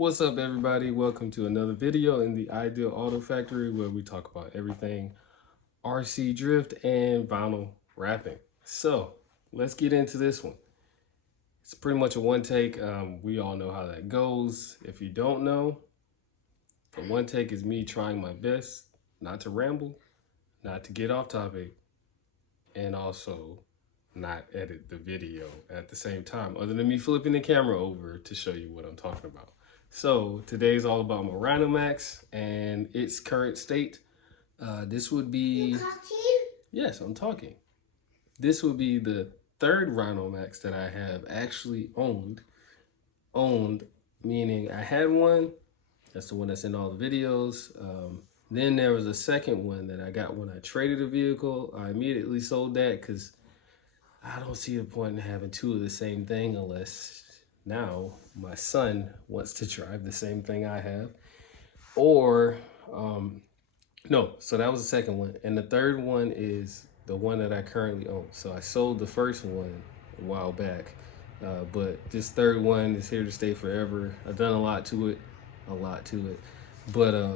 What's up, everybody? Welcome to another video in the Ideal Auto Factory, where we talk about everything RC drift and vinyl wrapping. So let's get into this one. It's pretty much a one take. We all know how that goes. If you don't know, the one take is me trying my best not to ramble, not to get off topic, and also not edit the video at the same time, other than me flipping the camera over to show you what I'm talking about. So today's all about my Rhinomax and its current state. This would be... You talking? Yes, I'm talking. This would be the third Rhinomax that I have actually owned. Owned, meaning I had one. That's the one that's in all the videos. Then there was a second one that I got when I traded a vehicle. I immediately sold that because I don't see the point in having two of the same thing unless now my son wants to drive the same thing I have. Or, no, so that was the second one. And the third one is the one that I currently own. So I sold the first one a while back. But this third one is here to stay forever. I've done a lot to it. But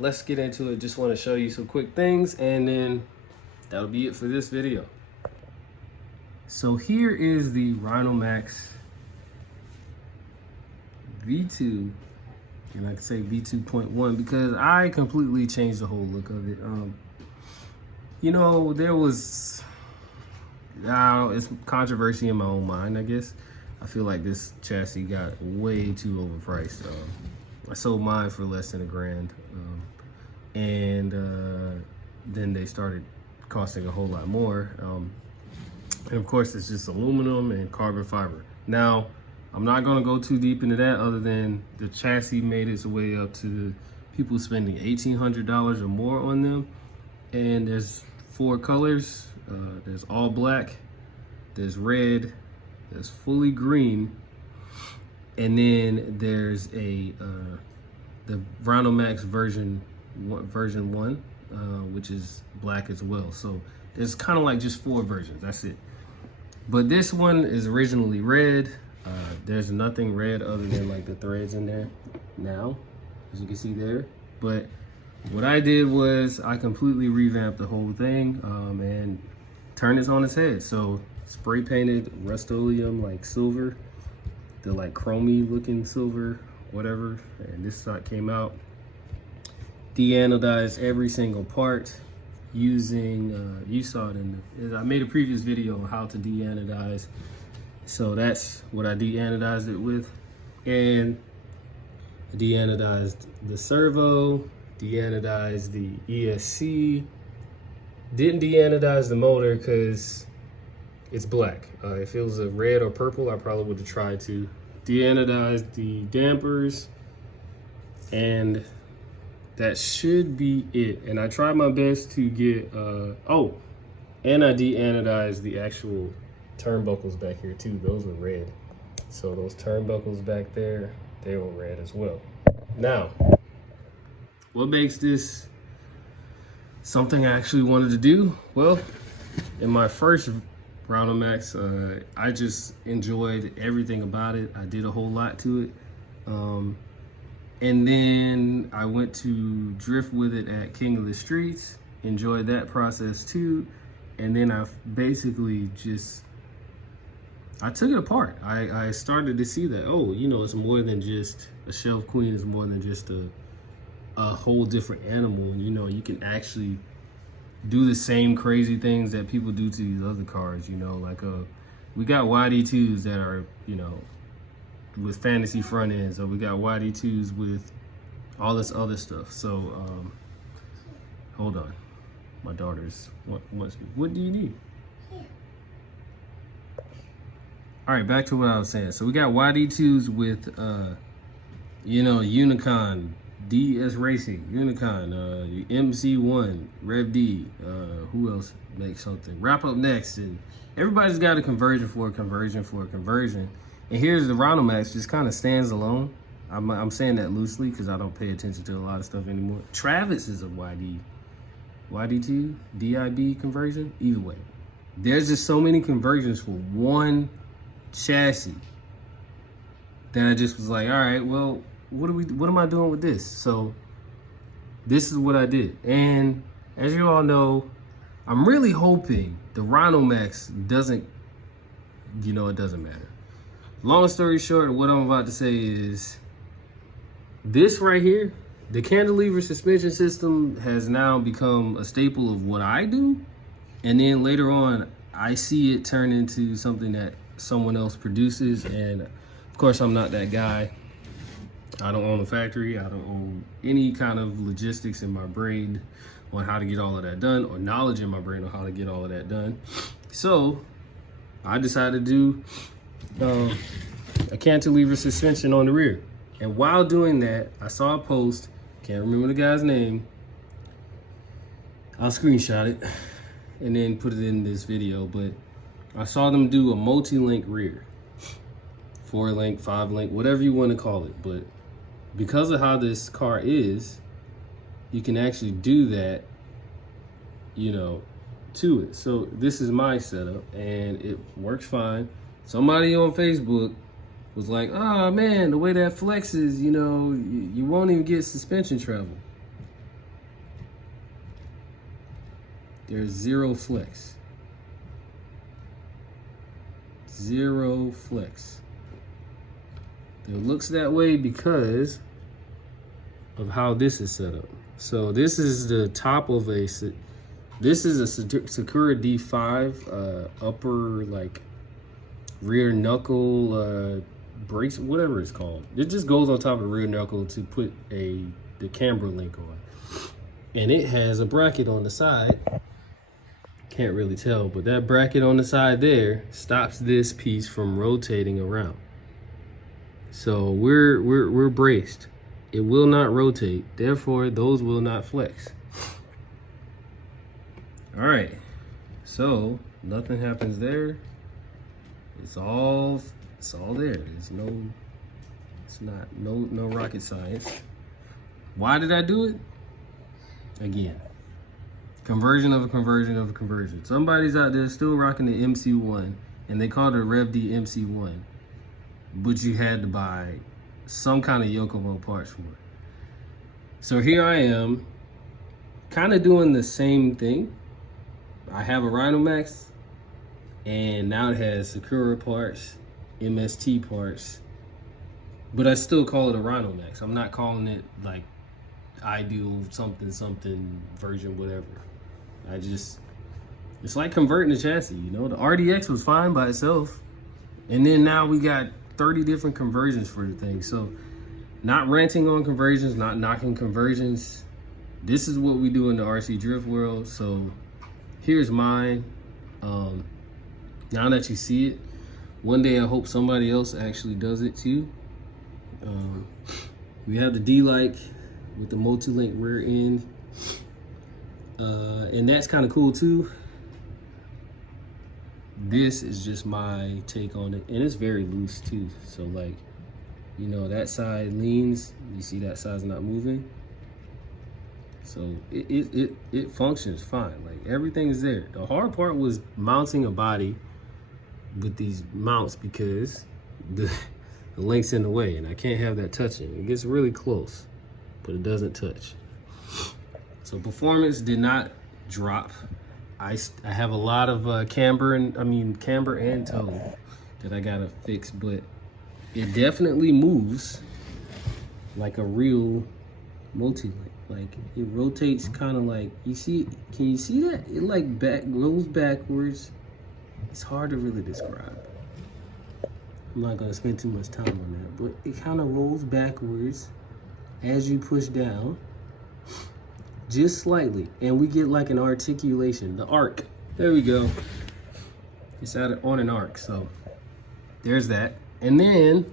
let's get into it. Just want to show you some quick things, and then that'll be it for this video. So here is the Rhinomax V2, and I can say V2.1 because I completely changed the whole look of it. You know, there was, it's controversy in my own mind, I guess. I feel like this chassis got way too overpriced. I sold mine for less than $1,000, and then they started costing a whole lot more. And of course, it's just aluminum and carbon fiber. Now, I'm not gonna go too deep into that, other than the chassis made its way up to people spending $1,800 or more on them. And there's 4 colors. There's all black, there's red, there's fully green, and then there's the Rhinomax version 1, which is black as well. So there's kind of like just 4 versions, that's it. But this one is originally red. There's nothing red other than like the threads in there now, as you can see there. But what I did was I completely revamped the whole thing and turned this on its head. So spray painted Rust-Oleum like silver, the like chromy looking silver, whatever. And this side came out. De-anodized every single part using, you saw it I made a previous video on how to de-anodize. So that's what I de-anodized it with. And de-anodized the servo, de-anodized the ESC. Didn't de-anodize the motor because it's black. If it was a red or purple, I probably would have tried to. De-anodize the dampers, and that should be it. And I tried my best to get, and I de-anodized the actual turnbuckles back here too. Those were red. So those turnbuckles back there, they were red as well. Now, what makes this something I actually wanted to do? Well, in my first Rhinomax, I just enjoyed everything about it. I did a whole lot to it. And then I went to drift with it at King of the Streets, enjoyed that process too. And then I basically I took it apart. I started to see that, oh, you know, it's more than just a shelf queen, it's more than just a whole different animal. And you know, you can actually do the same crazy things that people do to these other cars, you know, like we got YD2s that are, you know, with fantasy front ends, or we got YD2s with all this other stuff. So hold on, my daughter's wants me. What do you need? All right, back to what I was saying. So we got YD2s with you know, Unicon, DS Racing, Unicon, MC1, Rev D, who else makes something? Wrap Up Next, and everybody's got a conversion for a conversion for a conversion. And here's the Rhinomax, just kind of stands alone. I'm saying that loosely because I don't pay attention to a lot of stuff anymore. Travis is a YD2, DIB conversion. Either way, there's just so many conversions for one chassis that I just was like, all right, well, what am I doing with this? So this is what I did. And as you all know, I'm really hoping the Rhinomax doesn't, it doesn't matter. Long story short, what I'm about to say is this right here, the cantilever suspension system has now become a staple of what I do. And then later on, I see it turn into something that someone else produces. And of course, I'm not that guy. I don't own a factory. I don't own any kind of logistics in my brain on how to get all of that done, or knowledge in my brain on how to get all of that done. So I decided to do a cantilever suspension on the rear. And while doing that, I saw a post, can't remember the guy's name. I'll screenshot it and then put it in this video, but I saw them do a multi-link rear. 4-link, 5-link, whatever you want to call it. But because of how this car is, you can actually do that, to it. So this is my setup and it works fine. Somebody on Facebook was like, oh man, the way that flexes, you won't even get suspension travel. There's zero flex. Zero flex. It looks that way because of how this is set up. So this is the top of this is a Sakura D5 upper rear knuckle brakes, whatever it's called. It just goes on top of the rear knuckle to put the camber link on. And it has a bracket on the side. Can't really tell, but that bracket on the side there stops this piece from rotating around. So we're braced. It will not rotate, therefore those will not flex. All right, so nothing happens there. It's all there. There's no rocket science. Why did I do it? Again, conversion of a conversion of a conversion. Somebody's out there still rocking the MC1 and they called it Rev D MC1, but you had to buy some kind of Yokomo parts for it. So here I am, kind of doing the same thing. I have a Rhinomax, and now it has Sakura parts, MST parts, but I still call it a Rhinomax. I'm not calling it like ideal something version, whatever. It's like converting the chassis, The RDX was fine by itself, and then now we got 30 different conversions for the thing. So not ranting on conversions, not knocking conversions. This is what we do in the RC drift world. So here's mine. Now that you see it, one day I hope somebody else actually does it too. We have the D-like with the Mutilink rear end. And that's kind of cool too. This is just my take on it, and it's very loose too. So that side leans, you see that side's not moving. So it functions fine. Everything is there. The hard part was mounting a body with these mounts because the link's in the way and I can't have that touching. It gets really close, but it doesn't touch. So performance did not drop. I have a lot of camber and toe that I gotta fix, but it definitely moves like a real Mutilink. It rotates kind of you see, can you see that? It goes backwards. It's hard to really describe. I'm not gonna spend too much time on that, but it kind of rolls backwards as you push down. Just slightly, and we get an articulation, the arc. There we go. It's on an arc, so there's that. And then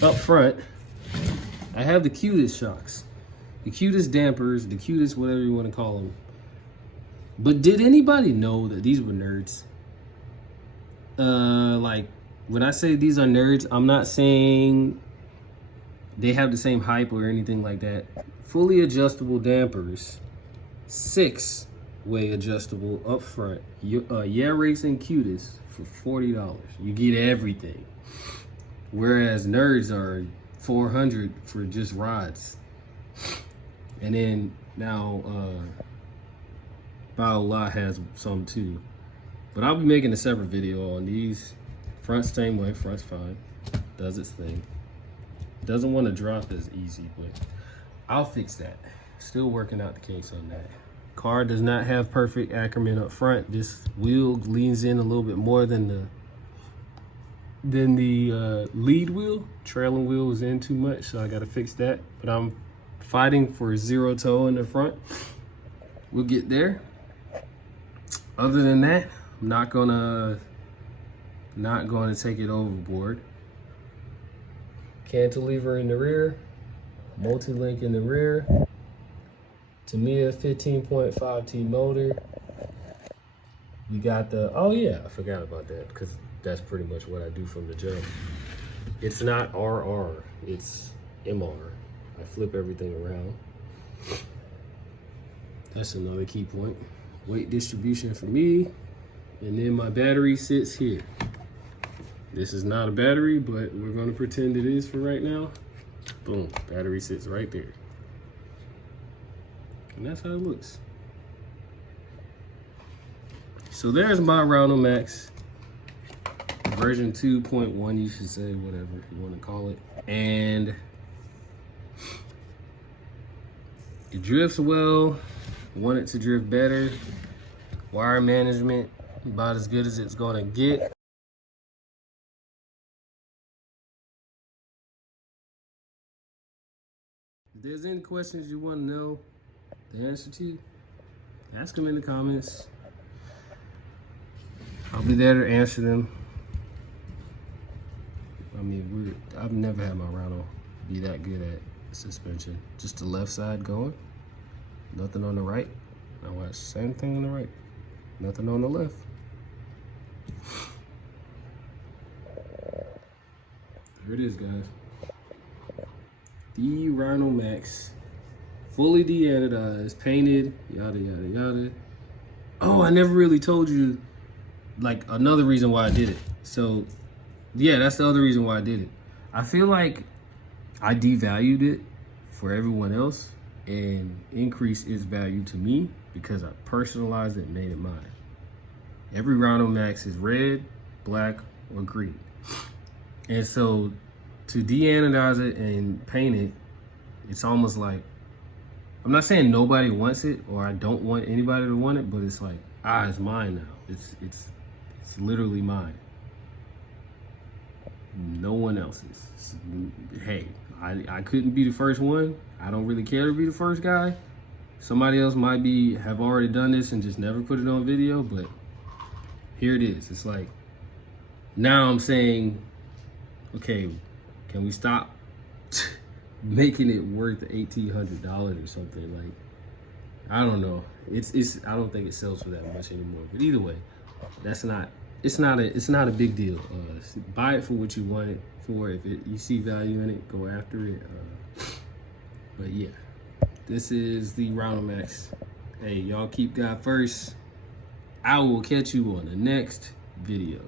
up front, I have the Qutus shocks, the Qutus dampers, the Qutus, whatever you want to call them. But did anybody know that these were nerds? When I say these are nerds, I'm not saying they have the same hype or anything like that. Fully adjustable dampers. 6-way adjustable up front. Yeah Racing Qutus for $40. You get everything. Whereas nerds are $400 for just rods. And then now Bio has some too. But I'll be making a separate video on these. Front same way, front's fine. Does its thing. Doesn't want to drop as easy, but I'll fix that. Still working out the kinks on that. Car does not have perfect Ackerman up front. This wheel leans in a little bit more than the lead wheel. Trailing wheel is in too much, so I gotta fix that. But I'm fighting for zero toe in the front. We'll get there. Other than that, I'm not gonna take it overboard. Cantilever in the rear, Mutilink in the rear, Tamiya 15.5T motor. We got the, oh yeah, I forgot about that because that's pretty much what I do from the jump. It's not RR, it's MR. I flip everything around. That's another key point. Weight distribution for me. And then my battery sits here. This is not a battery, but we're gonna pretend it is for right now. Boom, battery sits right there. And that's how it looks. So there's my Rhinomax version 2.1, you should say, whatever you wanna call it. And it drifts well, want it to drift better. Wire management, about as good as it's gonna get. If there's any questions you want to know the answer to, ask them in the comments. I'll be there to answer them. I mean, I've never had my Rhino be that good at suspension. Just the left side going, nothing on the right. I watch same thing on the right, nothing on the left. Here it is, guys. The Rhinomax, fully de-anodized, painted, yada, yada, yada. Oh, I never really told you, like, another reason why I did it. So, yeah, that's the other reason why I did it. I feel like I devalued it for everyone else and increased its value to me because I personalized it and made it mine. Every Rhinomax is red, black, or green. And so to de-anodize it and paint it, it's almost like, I'm not saying nobody wants it or I don't want anybody to want it, but it's like, it's mine now. It's literally mine. No one else's. Hey, I couldn't be the first one. I don't really care to be the first guy. Somebody else might have already done this and just never put it on video, but here it is. It's like, now I'm saying, okay, can we stop making it worth $1,800 or something? Like, I don't know. I don't think it sells for that much anymore. But either way, it's not a big deal. Buy it for what you want it for. If you see value in it, go after it. But yeah, this is the Rhinomax. Hey, y'all keep God first. I will catch you on the next video.